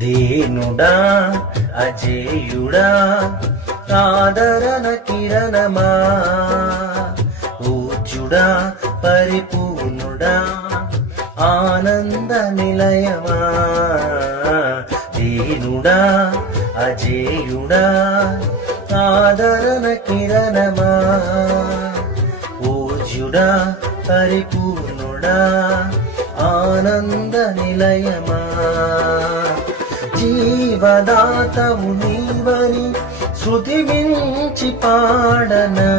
దీనుడా అజేయుడా ఆదరణ కిరణమా పూజ్యుడా పరిపూర్ణుడా ఆనంద నిలయమా దీనుడా అజేయుడా ఆదరణ కిరణమా పూజ్యుడా పరిపూర్ణుడా ఆనంద నిలయమా జీవదాతవు నీవని శృతి మించి పాడనా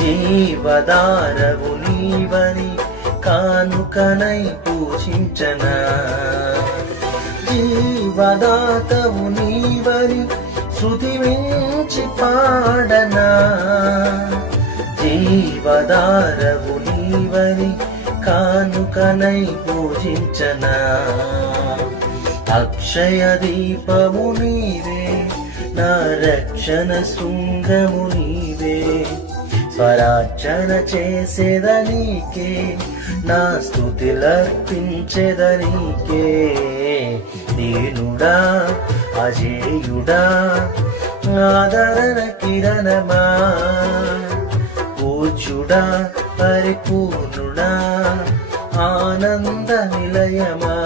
జీవదారవు నీవని కానుకనై పూజించనా జీవదాతవు నీవని శృతి మించి పాడనా జీవదారవు నీవని కానుకనై పూజించనా అక్షయ దీపము నీవే నా రక్షణ శృంగము నీవే స్వరార్చన చేసేదనీకే నా స్తుతిలర్పించెదనీకే దీనుడా అజేయుడా ఆదరణ కిరణమా పూజ్యుడా పరిపూర్ణుడా ఆనంద నిలయమా